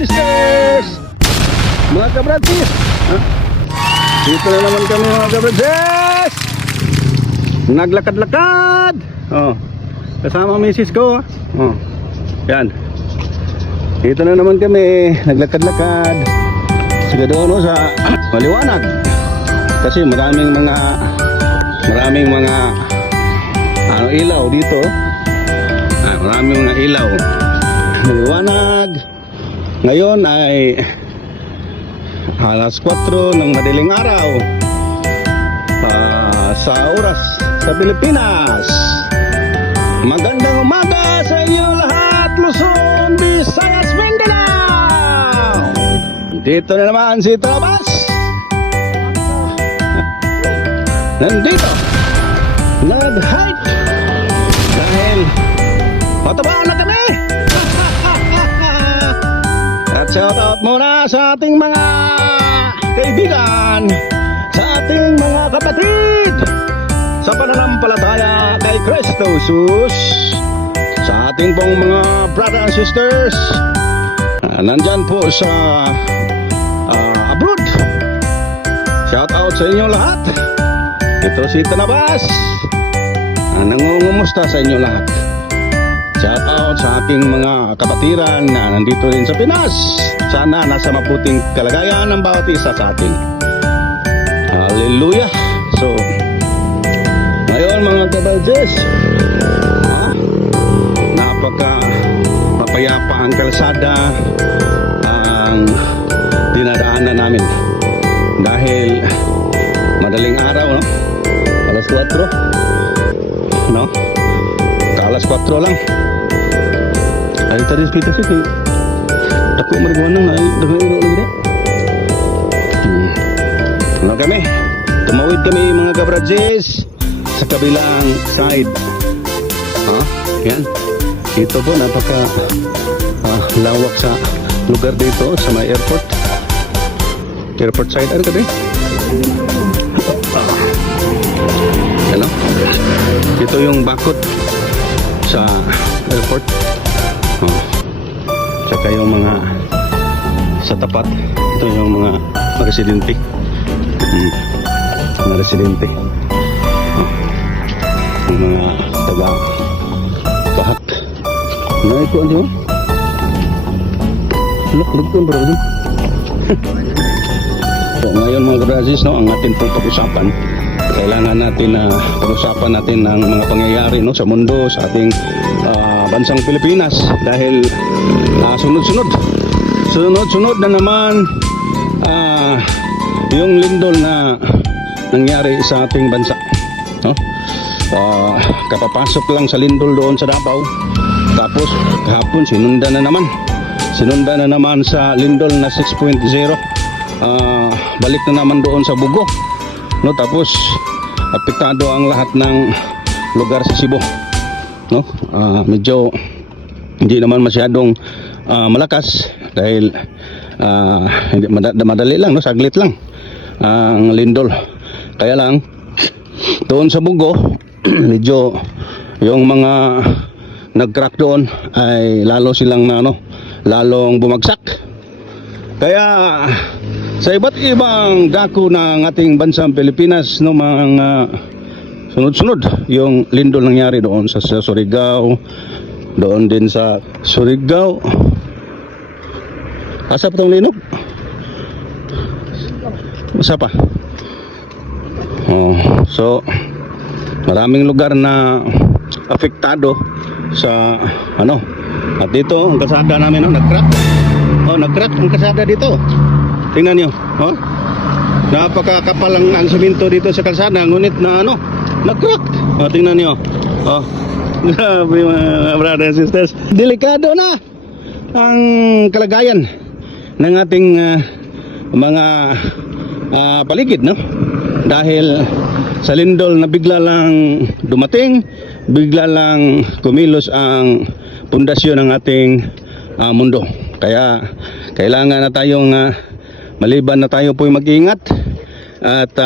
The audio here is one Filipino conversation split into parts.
sisters, mga kabradsis. Dito na naman kami mga kabradsis. Naglakad-lakad. Kasama ang misis ko. Yan. Dito na naman kami, naglakad-lakad. Sige doon sa maliwanag. Kasi maraming mga ilaw dito. Maraming mga ilaw. Maliwanag. Ngayon ay alas 4 ng madaling araw sa oras sa Pilipinas. Magandang umaga sa inyo lahat, Luzon, Visayas, Mindanao. Dito na naman si Tabas. Nandito nag-hike dahil patabaan na kami. At shoutout muna sa ating mga kaibigan, sa ating mga kapatid sa pananampalataya kay Kristo Jesus, sa ating pong mga brother and sisters nandyan po sa abroad. Shoutout sa inyo lahat. Ito si Tanabas, nangungumusta sa inyo lahat. Shout out sa aking mga kapatiran na nandito rin sa Pinas. Sana nasa mabuting kalagayan ng bawat isa sa atin. Hallelujah. So, ngayon mga kabadjes, napaka mapayapa ang kalsada ang dinadaanan namin. Dahil madaling araw, no? Alas 4, no? Alas 4 lang. Ay tadi kita sih aku marijuana na ay daghan iro lagi. Kami tumawid kami mga kabradjes sa kabilang side. Yan. Ito po napaka lawak sa lugar dito sa may airport. Airport side ano kadi? Hello. Ito yung bakod sa airport. Saka yung mga sa tapat, ito yung mga residente. Mga residente. Yung mga taga kahak. Nah itu ano yun? Look yun bro. So, ngayon mga kabrazis, no, ang ating pong pag-usapan, kailangan natin na pag-usapan natin ang mga pangyayari, no, sa mundo, sa ating bansang Pilipinas. Dahil sunod-sunod na naman yung lindol na nangyari sa ating bansa, no? Kapapasok lang sa lindol doon sa Davao, tapos kahapon sinundan na naman sa lindol na 6.0. Balik na naman doon sa Bugo, no? Tapos apektado ang lahat ng lugar sa Cebu, no? Medyo hindi naman masyadong malakas dahil hindi madali lang, no? Saglit lang ang lindol. Kaya lang doon sa Bugo medyo yung mga nag-crack doon ay lalo silang lalong bumagsak. Kaya sa iba't ibang dako ng ating bansang Pilipinas, no, mga sunod-sunod yung lindol nangyari doon sa Surigao, doon din sa Surigao. Asa pa itong linog? Asa pa? So maraming lugar na apektado sa at dito ang kalsada namin, nag-crack. Nag-crack ang kalsada dito. Tingnan nyo, napakakapal ang simento dito sa kalsada, ngunit na nag-crack. Tingnan nyo. Grabe mga brothers and sisters. Delikado na ang kalagayan ng ating mga paligid, no? Dahil sa lindol na bigla lang dumating, bigla lang kumilos ang pundasyon ng ating mundo. Kaya kailangan na tayong maliban na tayo po'y mag-ingat at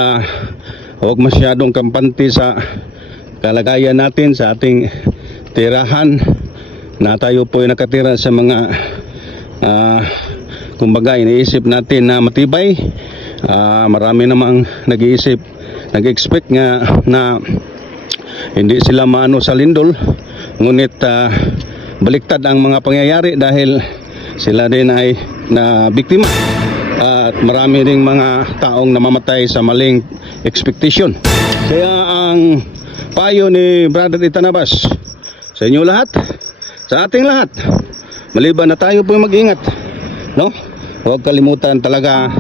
huwag masyadong kampante sa kalagayan natin sa ating tirahan, na tayo po'y nakatira sa mga kumbaga iniisip natin na matibay. Marami namang nag-expect nga na hindi sila maano sa lindol, ngunit baliktad ang mga pangyayari dahil sila din ay na biktima at marami ring mga taong namamatay sa maling expectation. Kaya ang payo ni Brother Itanabas sa inyo lahat, sa ating lahat, maliban na tayo po mag-ingat, no? Huwag kalimutan talaga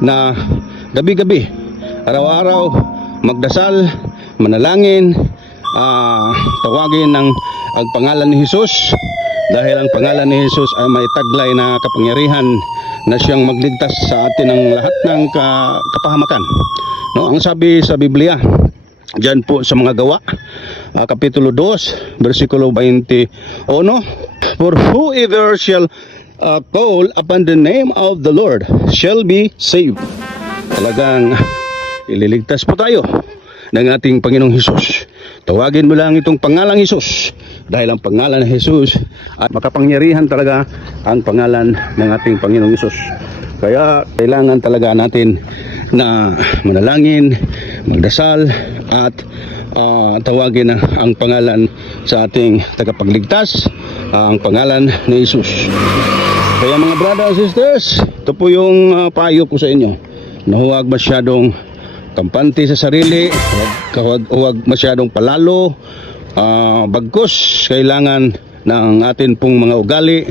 na gabi-gabi, araw-araw magdasal, manalangin, tawagin ang pangalan ni Jesus, dahil ang pangalan ni Jesus ay may taglay na kapangyarihan na siyang magligtas sa atin ng lahat ng kapahamakan, no? Ang sabi sa Biblia diyan po sa mga Gawa, kapitulo 2 bersikulo 21, for whoever shall call upon the name of the Lord shall be saved. Talagang ililigtas po tayo ng ating Panginoong Hesus. Tawagin mo lang itong pangalang Hesus, dahil ang pangalan ng Hesus at makapangyarihan talaga ang pangalan ng ating Panginoong Hesus. Kaya kailangan talaga natin na manalangin, magdasal at tawagin ang pangalan sa ating tagapagligtas, ang pangalan ni Jesus. Kaya mga brothers and sisters, ito po yung payo ko sa inyo, na huwag masyadong kampante sa sarili, huwag masyadong palalo, bagkus kailangan ng atin pong mga ugali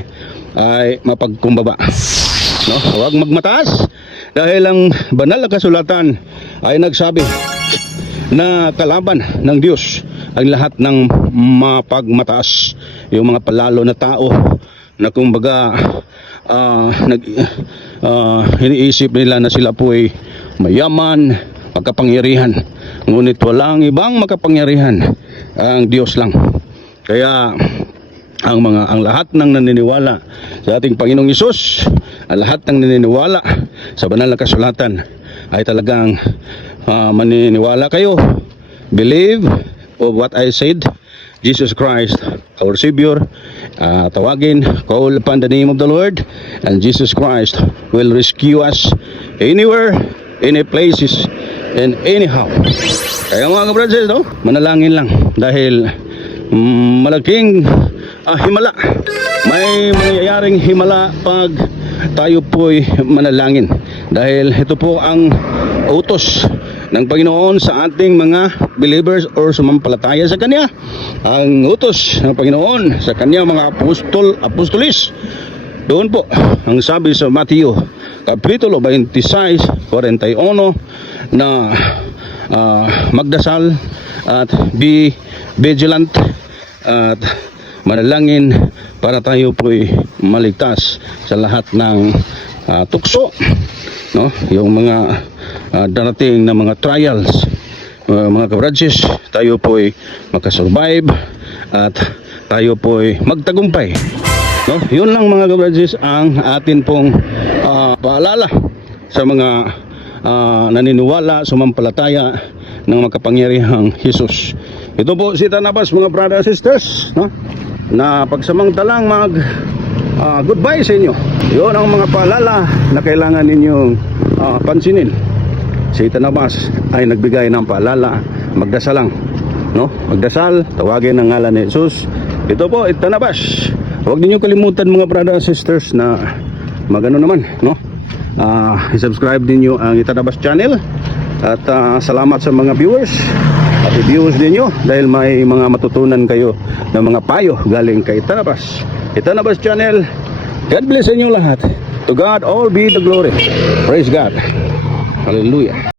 ay mapagkumbaba, no? Huwag magmataas, dahil ang banal na kasulatan ay nagsabi na kalaban ng Diyos ang lahat ng mapagmataas, yung mga palalo na tao na kumbaga iniisip nila na sila po ay mayaman, makapangyarihan, ngunit walang ibang makapangyarihan, ang Diyos lang. Kaya ang lahat ng naniniwala sa ating Panginoong Hesus, ang lahat ng naniniwala sa banal na kasulatan ay talagang maniniwala kayo, believe of what I said, Jesus Christ our Savior, tawagin, call upon the name of the Lord, and Jesus Christ will rescue us anywhere, any places, and anyhow. Kaya mga kabrothers, no? Manalangin lang, dahil malaking himala, may mangyayaring himala pag tayo po'y manalangin, dahil ito po ang utos ng Panginoon sa ating mga believers or sumampalataya sa Kanya. Ang utos ng Panginoon sa Kanya mga apostolis. Doon po ang sabi sa Mateo kapitulo 26:41 na magdasal at be vigilant at manalangin para tayo po'y maligtas sa lahat ng tukso, no? Yung mga darating na mga trials, mga kabrothers, tayo po'y makasurvive at tayo po'y magtagumpay, no? Yun lang mga kabrothers ang atin pong paalala sa mga naniniwala, sumampalataya ng makapangyarihang Jesus. Ito po si Itanabas mga brothers and sisters, no? Na pagsamantalang goodbye sa inyo. Yun ang mga paalala na kailangan ninyong pansinin. Si Itanabas ay nagbigay ng paalala, magdasal lang, no? Magdasal, tawagin ang ngalan ni Jesus. Ito po Itanabas. Huwag niyo kalimutan mga brothers and sisters na magano naman, no? I-subscribe niyo ang Itanabas channel. At salamat sa mga viewers at i-viewers ninyo, dahil may mga matutunan kayo ng mga payo galing kay Itanabas. Itanabas channel. God bless inyo lahat. To God all be the glory. Praise God. Hallelujah.